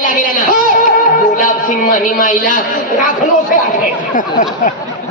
लागेला ना गुलाब सिंह मनी माईला राखलो से आखे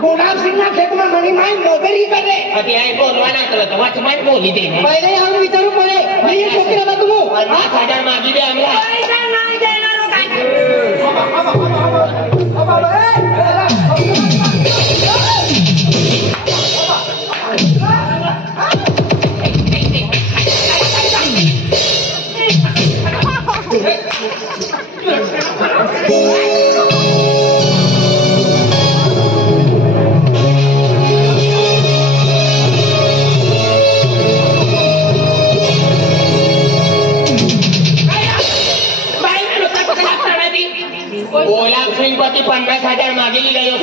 गुलाब सिंह ना खेत में मनी माई नौकरी करे अति आई बोलवा ना करत वचमन बोली दे पहिले आम्ही विचारू पडे नाही छोकरी ना तुम्ही 50,000 मागी दे आम्हाला पैसा नाही देणार काय गुलाब सिंह पती 50,000 मागेली गयो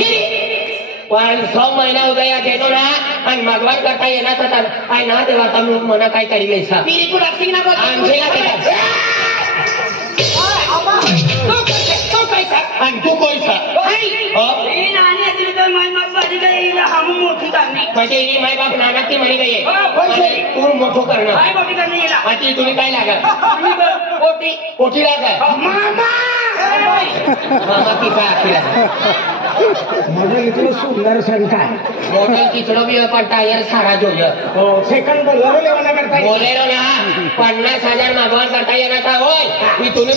पण 6 महिना हो गया देतो ना आणि मागवान करता येणार तर काय ना देवा तुम्ही मना काय करी लेसा मी गुलाब सिंह ना बोल तो पैसा आणि तू पैसा हे नाणी दिली तर माय बाप बाजी गई हम मोठी करणे म्हणजे ही माय बाप नाना ती म्हणी गई तू मोठो करणार काय मोठी करणे गेला आता तुम्ही काय लागत पोटी पोटी लागत मामा मामा की काय आखिला मॉडल इतने सुंदर संख्या मॉडल किचड़ो भी पर टायर सारा जो सेकंड बोलेरो लेवाना करता बोलेरो ना 50,000 मागवान करता येणार था होय मी तुम्ही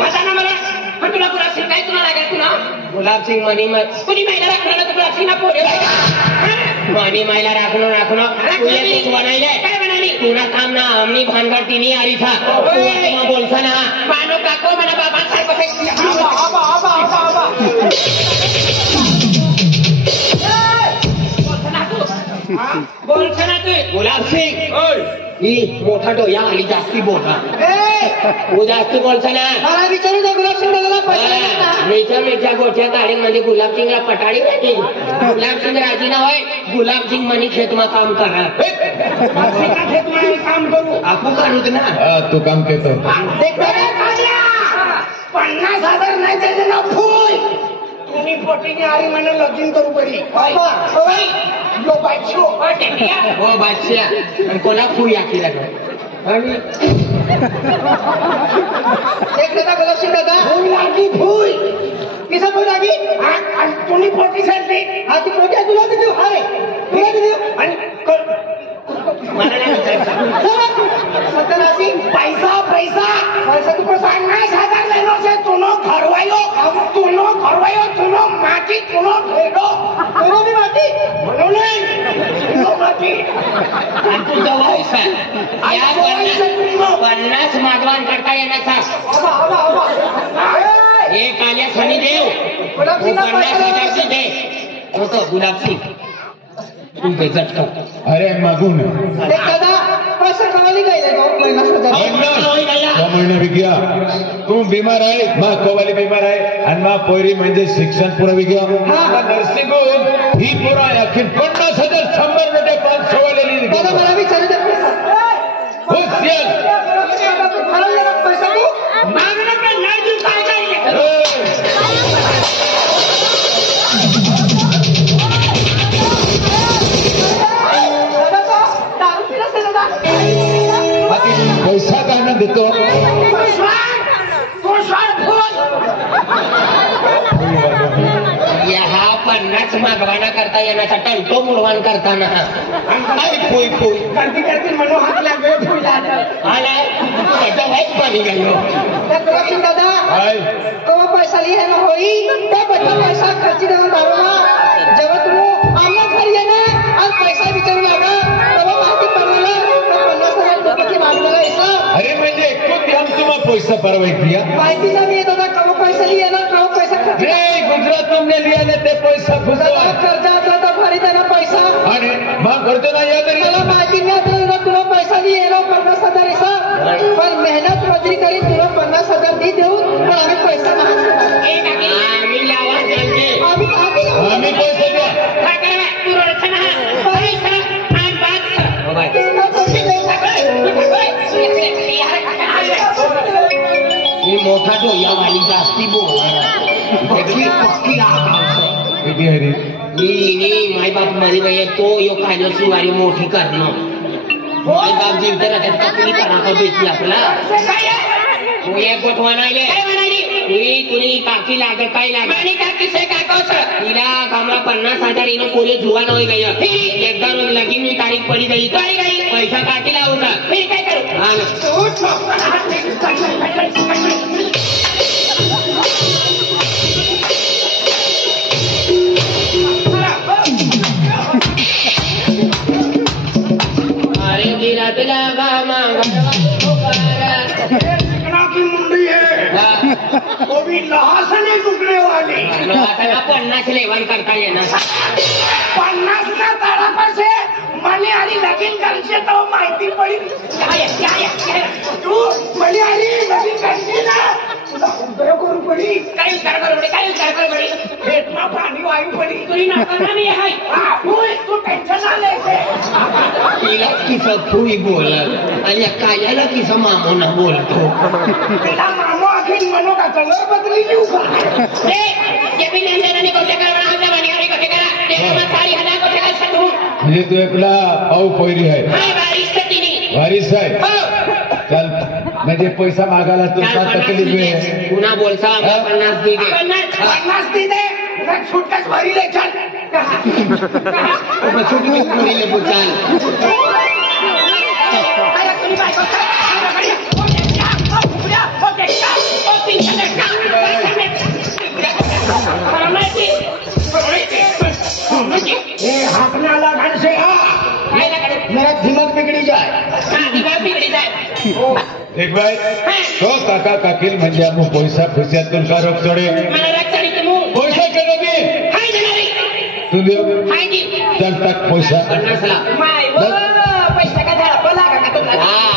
पता ना मला पण तुला गुलाब सिंह काय तुला लागेल तुला गुलाब सिंह मनी कुणी महिला राखणार तर गुलाब सिंह पोरे मनी मायला राखणो तू ये तू बनाइले काय बनाली तुला काम ना हमनी भानगड तिनी आरी था तू बोलता ना मानो काको मना बाबा साहेब आबा बोलता ना तू गुलाब सिंह ही मोठा डोया आली जास्ती बोलता तू जास्त बोलता ना मला विचारू दे गुलाब सिंह दादाला पैसा मीठ्या गोठ्या गाडीमध्ये गुलाब सिंगला पटाळी राहते गुलाब सिंग राजी ना होय गुलाब सिंग मनी खेत में काम करा खेत में काम करू आपण करूच ना तू काम करतो 50,000 नाही त्याचे ना फुल तुम्ही पोटीने आली म्हणून लगीन करू पडी लो बायचो हो बादशाह आणि कोणा फुई आखी लागला आणि एक दादा गुलाब सिंह दादा फुल लागी फुल किसा फुल लागी आणि तुम्ही पोटी सांगते हा ती पोटी तुला देऊ हाय तुला देऊ आणि मला नाही सत्यानाशी पैसा पैसा पैसा तू 50,000 लेनो से तुनो घरवायो तुनो माटी तुनो ठेडो तुनो भी माटी म्हणून तुनो माटी आणि तुझा वयस या 50 मागवान करता येणार था एक आल्या शनिदेव गुलाब सिंह 50,000 दे होतो गुलाब सिंह तुमचे झटका अरे मागून दादा पैसा कमाली गई है बहुत महीना से 6 महीने भी गया तू बीमार आहे माँ कोवाली बीमार आहे आणि माँ पोरी म्हणजे शिक्षण पुरा भी गया नर्सिंग होम ही पुरा अखिल 50,000 100 रुपये 500 वाले ली दादा मला विचारू दे पैसा तू मागणं काय नाही देऊ काय पैसा काढणं देतो हा 50 मागवाना करता येण्याचा टंटो मुडवान करताना पोई पोई करती म्हणून हात लागले आलाय त्याचा वाईट पाणी गेलो दादा कवा पैसा लिहे ना होई त्या बच्चा पैसा खर्ची देऊन दारूला जेव्हा तुम्ही आम्हाला घरी येणार आणि पैसा विचारू लागा तेव्हा माहिती पडलेलं 50,000 रुपये मागलेला ऐसा अरे म्हणजे हम तुम्हाला पैसा परवाई दिया माहिती नाही येत होता कवा पैसा लिहे ना कवा पैसा खर्च गुजरात तुमने लिया ना ते पैसा फुसवा कर्जा जाता भरी देना पैसा आणि मग करतो ना या तरी मला माहिती नाही ना तुला पैसा लिहे ना 50,000 ऐसा पण मेहनत मजुरी करी तुला 50,000 दी देऊन पण आम्ही पैसा नाही आम्ही लावा त्यांचे आम्ही पैसे द्या काय करा तू रडत ना पैसा आणि बात ही मोठा डोया वाली जास्ती बोलणार पक्की किती आहे रे मी माय बाप मरी गए तो यो कायदेशी वारी मोठी करणं माय बाप जीवते ना त्यात कपडी करा का बेची आपला तू एक गोठवा नाही कुणी काकी लागत काय लागत आणि काकी से काय कौस तिला कामला 50,000 इनो पुरे जुवान होई गई एकदा लगीन में तारीख पड़ी गई पैसा काकीला होता फिर काय करू अरे गिरातला गामा की मुंडी है वो भी लहासने दुखने वाली 50 लेवल करता येणार 50 ना तळापासे मल्याळी लगीन करશે तो माहिती पडी तू मल्याळी लगीन करशी ना तुला उद्योग करू पडी काय विचार करू पडी पेटमा पाणी वायू पडी तुरी नका मी हाय तू टेन्शन आले तिला किसा फुई बोलत आणि कायाला किसा मामोना बोलतो तिला मामो आखीन मनो का कलर बदली देऊ का ये भी नेंदेने कोटे करवना होता बनियारी कोटे करा ते मग 6000 कोटे का सतू म्हणजे तू एकला पाऊ पहिली आहे हाय बारिश तिनी वारीस आहे चल म्हणजे पैसा मागायला तुला तकलीफ आहे पुन्हा बोलसा 50 दे 50 दे छुटकाच भरी ले चल छोटी पूरी ले बुचाल आया तुम्ही बायको हाकनाला घाणसे मेरा दिमाग बिगड़ी जाए एक भाई तो काका काकील म्हणजे आम्ही पैसा फुस्यातून का रोग चढे पैसा केलं मी तू देऊ चल टाक पैसा पैसा का झाला बोला का तुला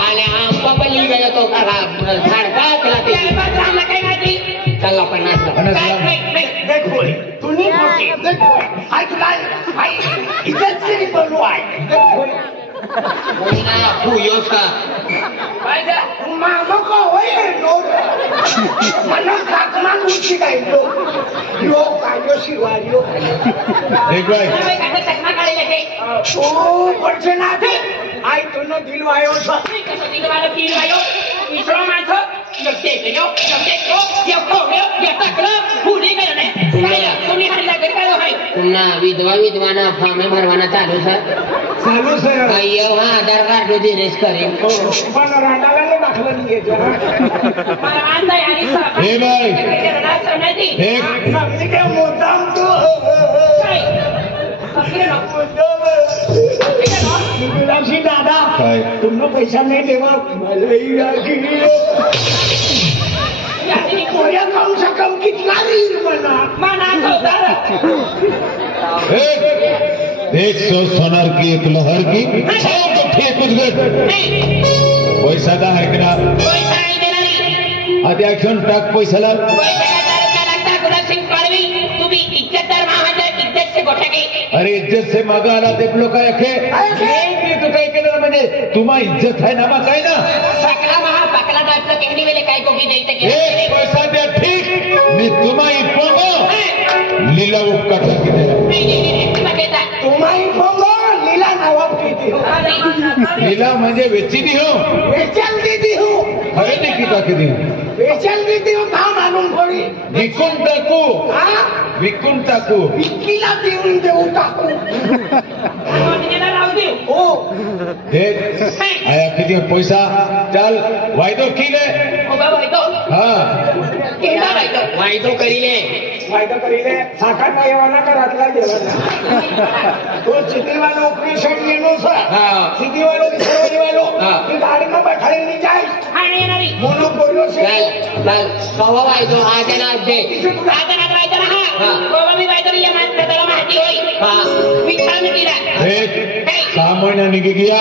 आणि आंबा पण लिहि गया तो का झाड का त्याला काय माहिती चला 50 देख बोली तू नहीं बोलती देख आई तुला आई इज्जत से नहीं बोलू आई देख बोली बोलना फुयोस का मामा को होय नो मला काकमा उची काय लो यो कायो शिवारियो एक भाई ओ पडছে ना ते आई तुनो दिल आयो छ पुन्हा विधवाना फामे भरवाना चालू सर चालू सर अय्यो हा आधार कार्ड दिनेश करेन पण रांडाला दाखला नाही हे भाई एक म्हणजे काय मोठाम तो गुलाबजी दादा काय? तुमनं पैसा नाही देवा कोऱ्या कम से कम कितना रील मना एक सौ सोनार की एक लोहर की 100 गुठ्ठी कुछ गट पैसा दा है की ना आधी घेऊन टाक पैसाला अरे इज्जत से मागा आला ते लोक अखे तू काय केलं म्हणजे तुम्हा इज्जत आहे ना काय ना एक पैसा द्या ठीक मी तुम्हा इपोगो लीला उपका टाकी दे तुम्हारी पोंगो लीला नावाब किती हो लीला म्हणजे वेची दी हो वेचल दीदी हो अरे ती की टाकी दी वेचल दीदी हो नाव मानून पडी विकून टाकू विकीला देऊन देऊ टाकू हो हे आया किती पैसा चल वायदो केले हा वायदो करीले फायदा करीले साखर नाही येवाना का रातला जेवण तो सिटीवालो ऑपरेशन येनो सर सिटीवालो वालो ती गाडी में बैठाई नहीं जाए मोनोपोलियो से चल कवा वायदो आजना दे एक 6 महीना निघी गया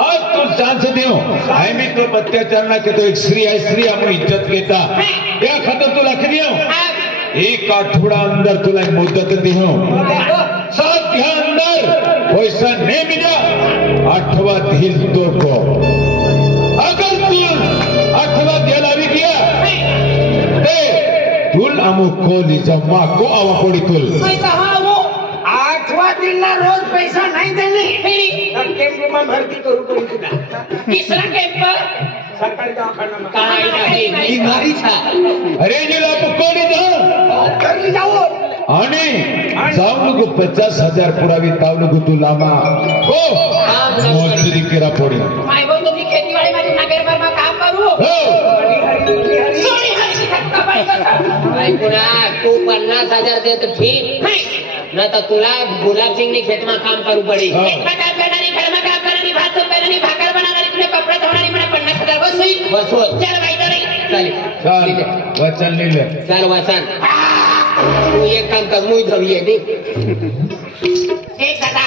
आज तू चांस देऊ आहे मी तो अत्याचार ना के तो एक स्त्री आहे स्त्री आपण इज्जत घेता या खातर तुला किती देऊ एक आठवडा अंदर तुला मुद्दत देऊ 7 के अंदर पैसा नहीं मिला 8वां दिल तो को अगर तू 8वां दिला भी गया तुल अमुक को जमा को आवा पड़ी तुल 8वां दिन ना रोज पैसा नहीं देने कैंप में भर्ती करू पड़ी तुला तीसरा कैंप सरकारी दवाखाना काय नाही बिमारी छा अरे जिला पकोडी जा घरी जाऊ आणि जाऊ नको 50,000 पुरावी ताव नको तू लामा हो मोचरी केरा पोडी माय बोल तुम्ही खेतीवाडीमध्ये नगरभरमा काम करू हो ऐकुना तू 50,000 देत ठीक न तर तुला गुलाब सिंगनी खेतमा काम करू पडे काम करणारी घरमा काम करणारी भात करणारी भाकर बनवणारी तुला कपडे धुणारी मला 50,000 बसू चल माहिती नाही चालेल वचन लिहिलं चल वाचन तू एक काम कर मुई धरिए दे एक दादा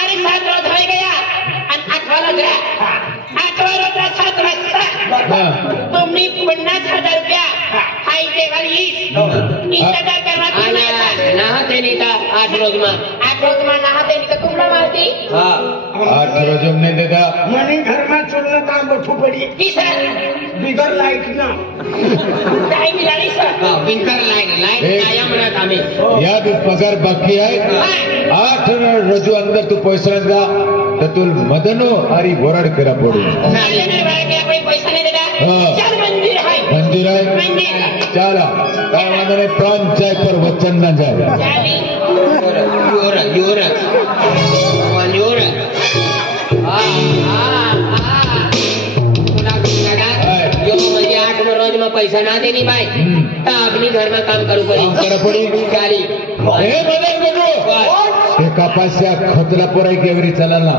अरे 7 रोज हो गया आणि 8 रोज 8 रोज 7 रस्ता तुमनी 50,000 रुपया हाई टेबल इंतजार करना ना देनी का 8 रोज में ना देनी का तुमला माहिती हाँ 8 रोज हमने देगा मनी घर में चुनने काम बैठू पड़ी किसर बिगर लाइट ना टाइम मिलानी सर बिगर लाइट आया मना कामे याद पगार बाकी आहे 8 रोज अंदर तू पैसा दा तर तू मदनो अरी बोराड करा पडू चाले नाही बाळा की आपण पैसा नाही देता चल मंदिर आहे चला काय वांदा नाही प्राण जाय पर वचन ना जाय चाली योर यो म्हणजे 8 रोज में पैसा ना देनी भाई तो अपनी घर में काम करू पड़ी गाड़ी हे मदन बघू हे कापास्या खतला पोराय केवरी चला ना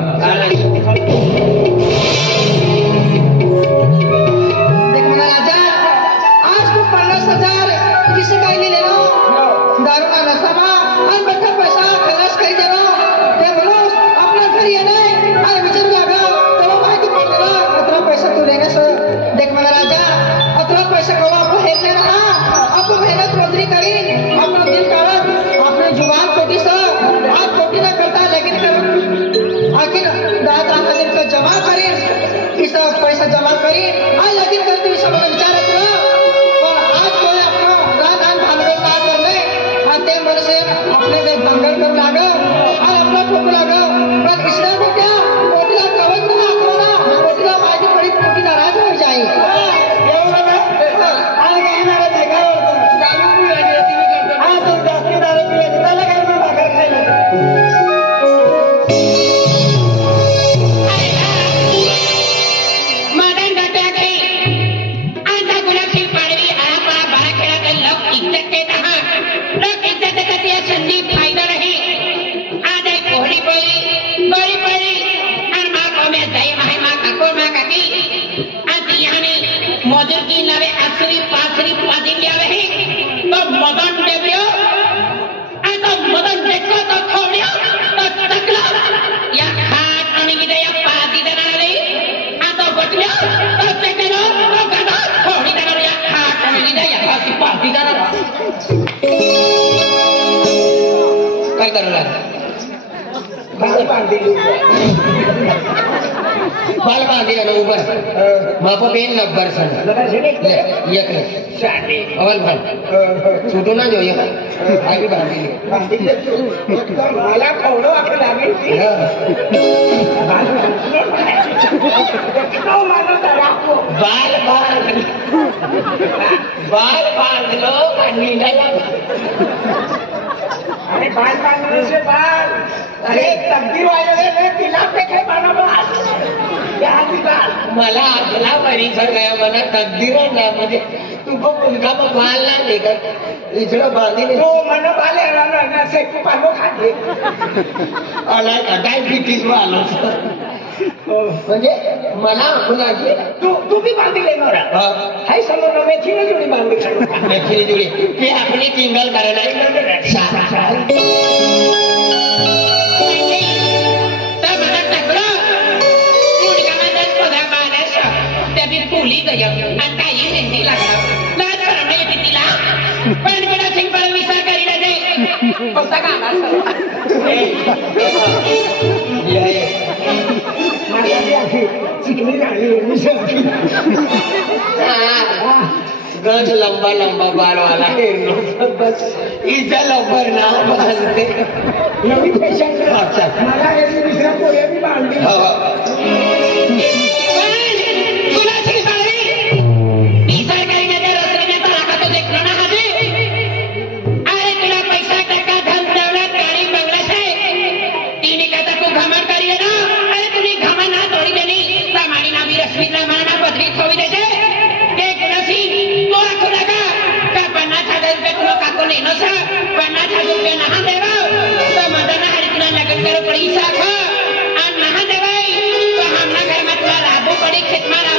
देख मेरा राजा आज तू 50,000 किसे काही नाही लेनो दारू का नशा आणि बठा पैसा खलास काही देनो ते म्हणून आपल्या घरी येणे आणि विचारू लागा तेव्हा माहिती पडते ना अतरा पैसा तू लेने से देख मेरा राजा अतरा पैसा कवा आपको हेरने रहा आपको मेहनत मजदूरी करी अपना दिल कारण अपने जुबान कोटी से आप कोटी ना करता लेकिन कर आखिर 10,000 का जमा करी इस पैसा जमा करी आज लगीन करते सब विचार पण आज कोई अपना रान भानगड ना करणे आणि ते मनसे आपले ते भानगड करू लाग आणि आपला ठोकू लाग पण इसरा को क्या कोटीला कवच ना आकरा कोटीला माहिती पडी कोटी नाराज हो जाई एवढं ना आणि काय नाराज आहे काय होतं दारू पिवायची तुम्ही करतो हा तो जास्ती दारू पिवायची त्याला काय मग भाकर खायला मदन घाटा गई आता गुलाब सिंह पाडवी आळा बारा खेळात लोक इज्जत देत आहात लोक इज्जत देतात या संधी फायदा नाही आज एक कोहडी पडली गोळी पडली आणि मा कोम्या दय माहे मा काको मा काकी आज याने मजूर की लावे आसरी पासरी पादी लावे हे तो मदन देव्यो आता मदन देखो तो खोड्या तो टकला या खाट आणि की या पादी देणारे आता बटल्या तर ते केलो तो गदा खोडी देणार या खाट आणि की या पादी देणार काय करणार बाल बांधली बाल बांधी ना ऊपर माप पेन नब्बर सन ले एक ने अवल भाई छूटो ना जो ये आगे बांधी मला खवडं वाटलं लागेल की बाल बांधलो आणि अरे बाल बांधने से बाल अरे तकदीर वाले तिला पे काय बाना बाल या बाल मला आपला परिसर गया मना तकदीर ना म्हणजे तुमको उनका बाल ना लेकर इकडं बांधीने तो मन बाल येणार ना से तू पालो खाते आला काय भीतीच आलो म्हणजे मला आपणाची तू भी बांधले नोरा हाय समोर मेथीने जोडी बांधली काढू मेथीने जोडी ते आपली किंगल करणारी पुली गय आणि काही मेहंदी लागणार लाज करणे येते तिला पण मला सिंग पर विचार करीला दे कोणता गाणार गज लंबा लंबा बाल वाला बस इजा लंबर नाव बांधते नवी फॅशन मला दुसऱ्या पोऱ्या बी बांधली तुला बदली थोड़ी दे दे के कुणासी तो रखो लगा का 50,000 रुपये तुम काको नहीं नो सा 50,000 रुपये नहा देवा तो मदन हरितना लगन करो पड़ी सा खा और नहा देवाई तो हमना घर में तुम्हारा राबू पड़ी खेत में